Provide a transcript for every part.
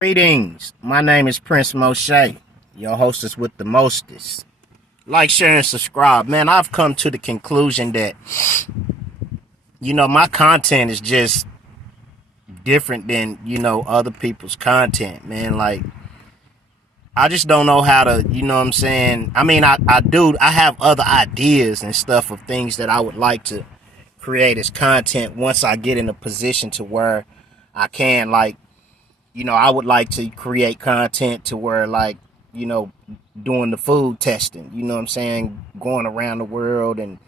Greetings. My name is Prince Moshe, your hostess with the mostest. Like, share, and subscribe. Man, I've come to the conclusion that, my content is just different than, other people's content, man. Like, I just don't know how to, you know what I'm saying? I mean, I have other ideas and stuff of things that I would like to create as content once I get in a position to where I can, like, I would like to create content to where, like, you know, doing the food testing, you know what I'm saying? Going around the world and,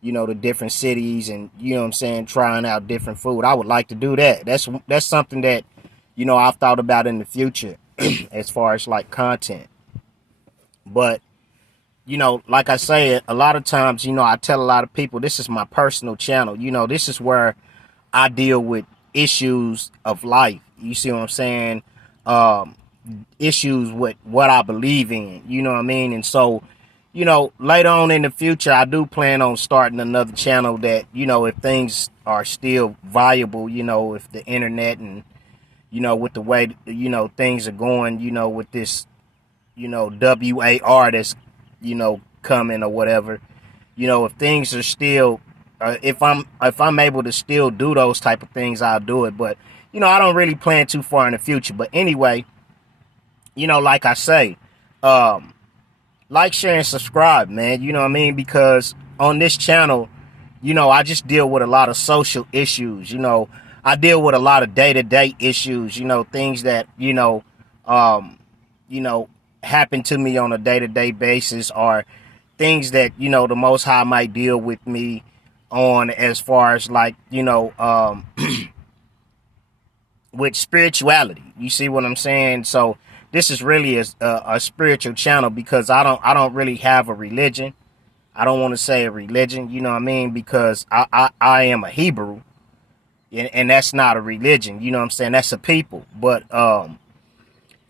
the different cities and, you know what I'm saying? Trying out different food. I would like to do that. That's something that, I've thought about in the future as far as like content. But, like I say, a lot of times, I tell a lot of people this is my personal channel. This is where I deal with issues of life. You see what I'm saying? Issues with what I believe in. You know what I mean? And so, later on in the future, I do plan on starting another channel that, if things are still viable, if the internet and, with the way, things are going, with this, WAR that's, coming or whatever, if things are still if I'm able to still do those type of things, I'll do it. But I don't really plan too far in the future. But anyway, like I say, like, share, and subscribe, man. You know what I mean? Because on this channel, I just deal with a lot of social issues. I deal with a lot of day-to-day issues. Things that um, happen to me on a day-to-day basis, or things that the Most High might deal with me on, as far as like with spirituality. You see what I'm saying? So this is really a spiritual channel, because I don't really have a religion. I don't want to say a religion, you know what I mean, because I am a Hebrew, and that's not a religion, you know what I'm saying? That's a people. But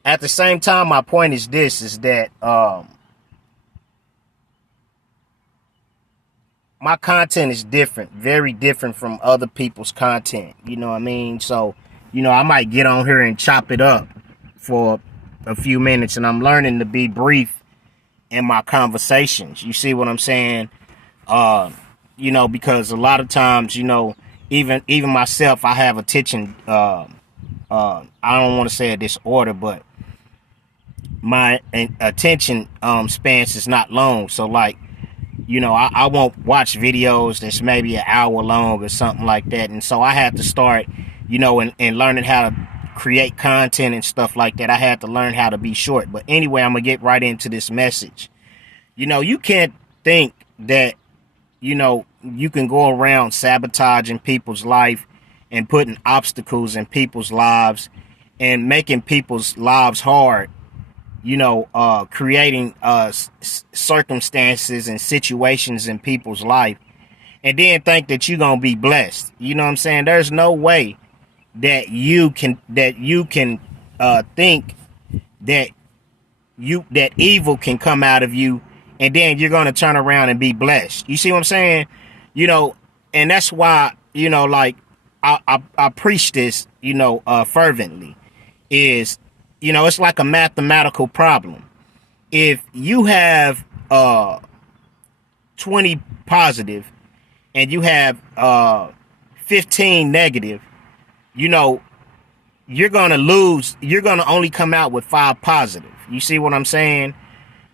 at the same time, my point is this, is that my content is different, very different from other people's content. You know what I mean? So, I might get on here and chop it up for a few minutes, and I'm learning to be brief in my conversations. You see what I'm saying? Because a lot of times, even myself, I have attention. I don't want to say a disorder, but my attention spans is not long. So, like, I won't watch videos that's maybe an hour long or something like that. And so I had to start, and learning how to create content and stuff like that. I had to learn how to be short. But anyway, I'm going to get right into this message. You can't think that, you can go around sabotaging people's life and putting obstacles in people's lives and making people's lives hard, creating circumstances and situations in people's life, and then think that you're gonna be blessed. You know what I'm saying? There's no way that you can think that that evil can come out of you, and then you're gonna turn around and be blessed. You see what I'm saying? And that's why, like, I preach this, fervently. Is, it's like a mathematical problem. If you have 20 positive and you have 15 negative, you're gonna lose. You're gonna only come out with 5 positive. You see what I'm saying?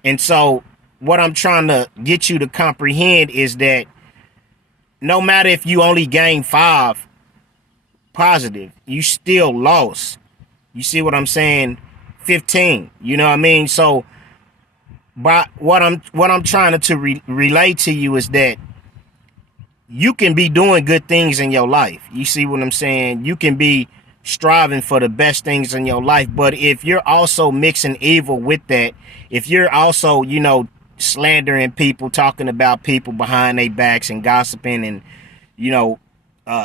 And so what I'm trying to get you to comprehend is that no matter if you only gain 5 positive, you still lost. You see what I'm saying? 15. You know what I mean? So, but what I'm trying to relay to you is that you can be doing good things in your life. You see what I'm saying? You can be striving for the best things in your life. But if you're also mixing evil with that, if you're also, slandering people, talking about people behind their backs and gossiping and,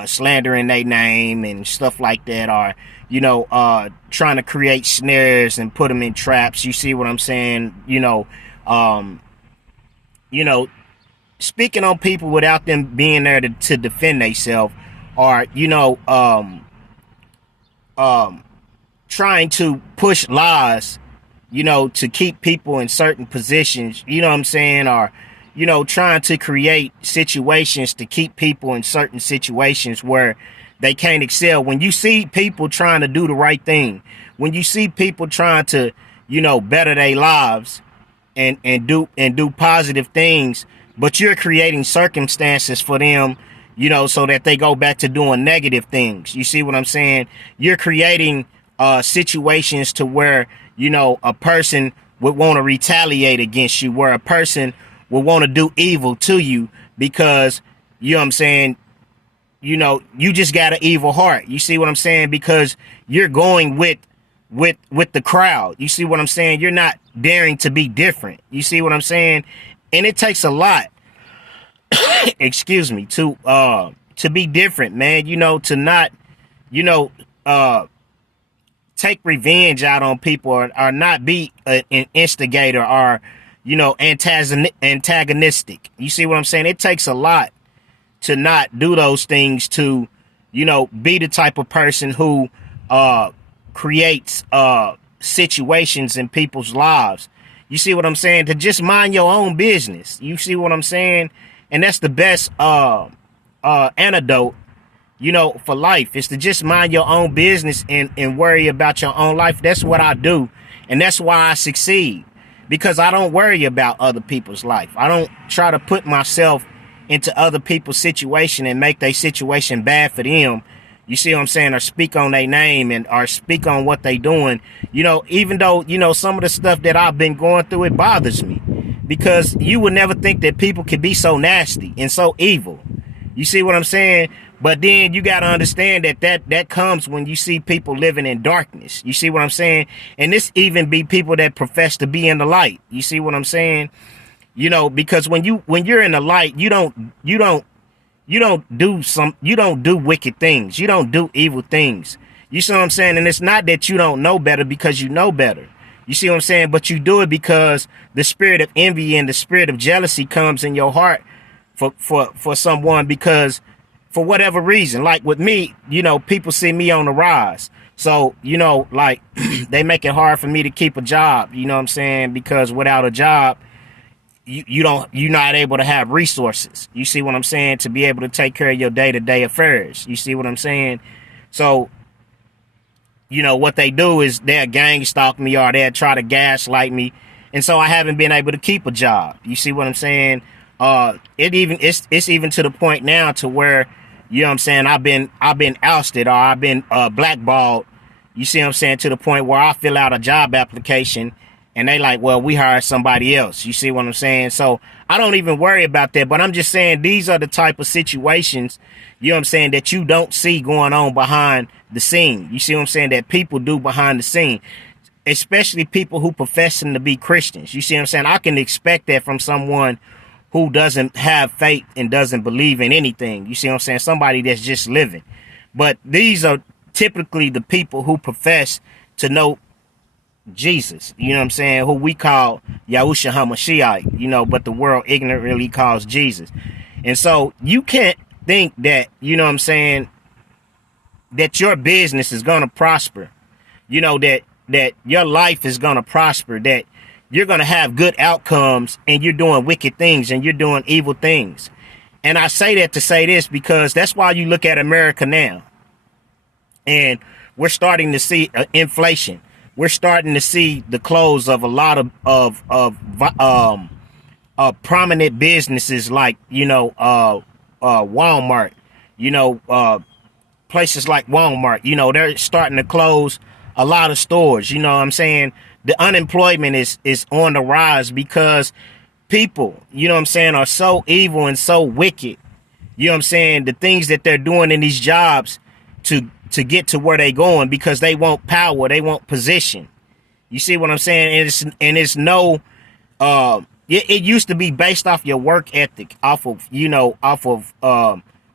slandering their name and stuff like that, or, trying to create snares and put them in traps. You see what I'm saying? Speaking on people without them being there to defend themselves, or, um, trying to push laws, to keep people in certain positions, you know what I'm saying, or, trying to create situations to keep people in certain situations where they can't excel. When you see people trying to do the right thing, when you see people trying to, better their lives and do positive things, but you're creating circumstances for them, so that they go back to doing negative things. You see what I'm saying? You're creating situations to where, a person would want to retaliate against you, where a person would want to do evil to you because, you know what I'm saying, you just got an evil heart. You see what I'm saying? Because you're going with the crowd. You see what I'm saying? You're not daring to be different. You see what I'm saying? And it takes a lot, excuse me, to be different, man, to not, take revenge out on people, or not be an instigator, or, antagonistic. You see what I'm saying? It takes a lot to not do those things, to, be the type of person who creates situations in people's lives. You see what I'm saying? To just mind your own business. You see what I'm saying? And that's the best antidote, for life, is to just mind your own business and worry about your own life. That's what I do. And that's why I succeed, because I don't worry about other people's life. I don't try to put myself into other people's situation and make their situation bad for them. You see what I'm saying? Or speak on their name or speak on what they doing. Even though, some of the stuff that I've been going through, it bothers me, because you would never think that people could be so nasty and so evil. You see what I'm saying? But then you got to understand that comes when you see people living in darkness. You see what I'm saying? And this even be people that profess to be in the light. You see what I'm saying? Because when you're in the light, you don't do wicked things. You don't do evil things. You see what I'm saying? And it's not that you don't know better, because you know better. You see what I'm saying? But you do it because the spirit of envy and the spirit of jealousy comes in your heart for someone, because for whatever reason, like with me, people see me on the rise. So, like they make it hard for me to keep a job, you know what I'm saying? Because without a job, you're not able to have resources. You see what I'm saying? To be able to take care of your day-to-day affairs. You see what I'm saying? So, what they do is they'll gang stalk me, or they'll try to gaslight me. And so I haven't been able to keep a job. You see what I'm saying? It's even to the point now to where, you know what I'm saying, I've been ousted, or I've been blackballed. You see what I'm saying? To the point where I fill out a job application and they like, well, we hired somebody else. You see what I'm saying? So I don't even worry about that. But I'm just saying, these are the type of situations, you know what I'm saying, that you don't see going on behind the scene. You see what I'm saying? That people do behind the scene, especially people who professing to be Christians. You see what I'm saying? I can expect that from someone who doesn't have faith and doesn't believe in anything. You see what I'm saying? Somebody that's just living. But these are typically the people who profess to know Jesus, you know what I'm saying, who we call Yahushua HaMashiach, but the world ignorantly calls Jesus. And so you can't think that, you know what I'm saying, that your business is going to prosper, that your life is going to prosper, that you're going to have good outcomes, and you're doing wicked things and you're doing evil things. And I say that to say this, because that's why you look at America now, and we're starting to see inflation. We're starting to see the close of a lot of prominent businesses like, Walmart, places like Walmart, they're starting to close a lot of stores. You know what I'm saying? The unemployment is on the rise because people, you know what I'm saying, are so evil and so wicked. You know what I'm saying? The things that they're doing in these jobs to get to where they going, because they want power, they want position. You see what I'm saying? It's no, it used to be based off your work ethic, off of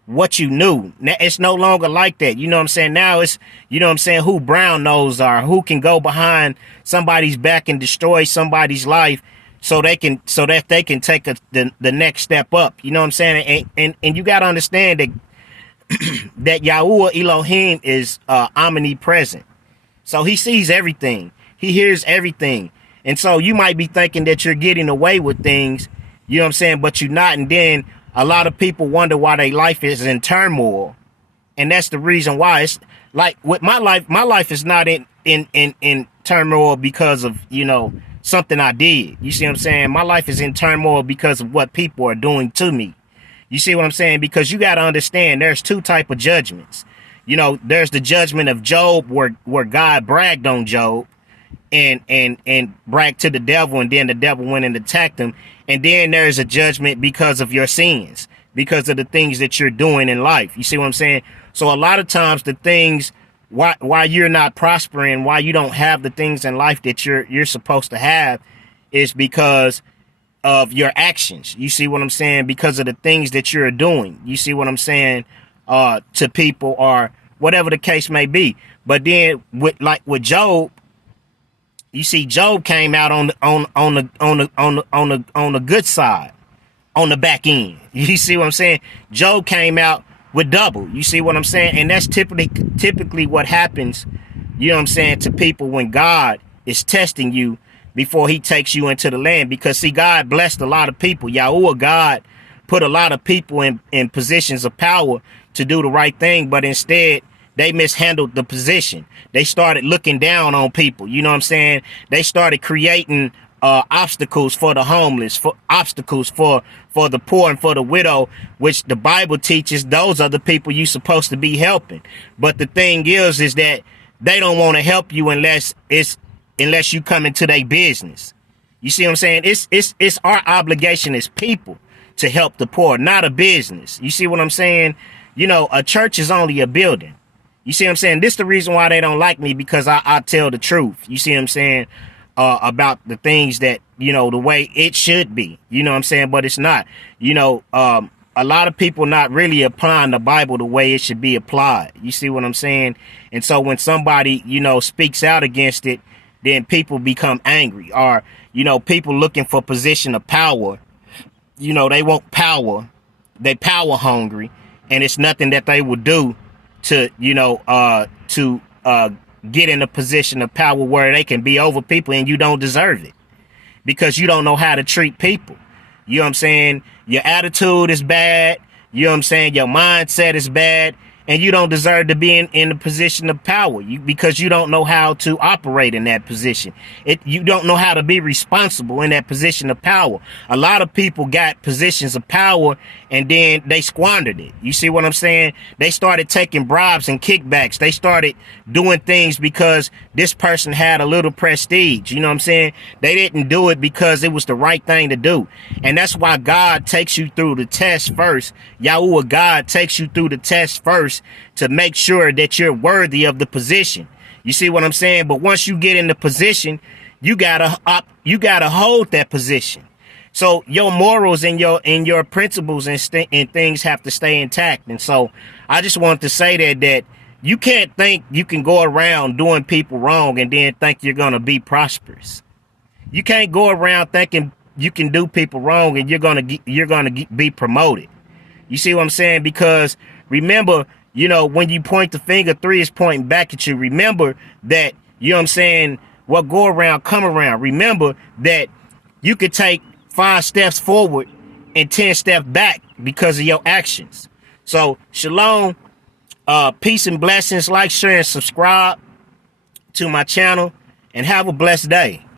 what you knew. Now, it's no longer like that. You know what I'm saying? Now it's, you know what I'm saying, who brown nose are, who can go behind somebody's back and destroy somebody's life so that they can take the next step up. You know what I'm saying? And you got to understand that that Yahuwah Elohim is omnipresent. So he sees everything. He hears everything. And so you might be thinking that you're getting away with things, you know what I'm saying, but you're not. And then a lot of people wonder why their life is in turmoil. And that's the reason why. It's like with my life is not in turmoil because of, you know, something I did. You see what I'm saying? My life is in turmoil because of what people are doing to me. You see what I'm saying? Because you got to understand there's two type of judgments. You know, there's the judgment of Job where God bragged on Job and bragged to the devil, and then the devil went and attacked him. And then there's a judgment because of your sins, because of the things that you're doing in life. You see what I'm saying? So a lot of times the things why you're not prospering, why you don't have the things in life that you're supposed to have, is because of your actions. You see what I'm saying? Because of the things that you're doing. You see what I'm saying? To people or whatever the case may be. But then with Job, you see Job came out on the good side, on the back end. You see what I'm saying? Job came out with double. You see what I'm saying? And that's typically what happens, you know what I'm saying, to people when God is testing you before he takes you into the land. Because see, God blessed a lot of people. Yahuwah, God put a lot of people in positions of power to do the right thing, but instead they mishandled the position. They started looking down on people. You know what I'm saying? They started creating obstacles for the homeless, for obstacles for the poor and for the widow, which the Bible teaches those are the people you're supposed to be helping. But the thing is that they don't want to help you unless you come into their business. You see what I'm saying? It's our obligation as people to help the poor, not a business. You see what I'm saying? You know, a church is only a building. You see what I'm saying? This is the reason why they don't like me, because I tell the truth. You see what I'm saying? About the things that, you know, the way it should be, you know what I'm saying? But it's not, you know, a lot of people not really applying the Bible the way it should be applied. You see what I'm saying? And so when somebody, you know, speaks out against it, then people become angry, or, you know, people looking for position of power. You know, they want power. They power hungry, and it's nothing that they will do to, you know, get in a position of power where they can be over people, and you don't deserve it because you don't know how to treat people. You know what I'm saying? Your attitude is bad. You know what I'm saying? Your mindset is bad, and you don't deserve to be in a position of power because you don't know how to operate in that position. You don't know how to be responsible in that position of power. A lot of people got positions of power and then they squandered it. You see what I'm saying? They started taking bribes and kickbacks. They started doing things because this person had a little prestige. You know what I'm saying? They didn't do it because it was the right thing to do. And that's why God takes you through the test first. Yahuwah, God takes you through the test first to make sure that you're worthy of the position. You see what I'm saying? But once you get in the position, you gotta hold that position. So your morals and your principles and things have to stay intact. And so I just wanted to say that you can't think you can go around doing people wrong and then think you're gonna be prosperous. You can't go around thinking you can do people wrong and you're gonna be promoted. You see what I'm saying? Because remember, you know, when you point the finger, 3 is pointing back at you. Remember that, you know what I'm saying, what go around, come around. Remember that you could take 5 steps forward and 10 steps back because of your actions. So, shalom, peace and blessings. Like, share, and subscribe to my channel, and have a blessed day.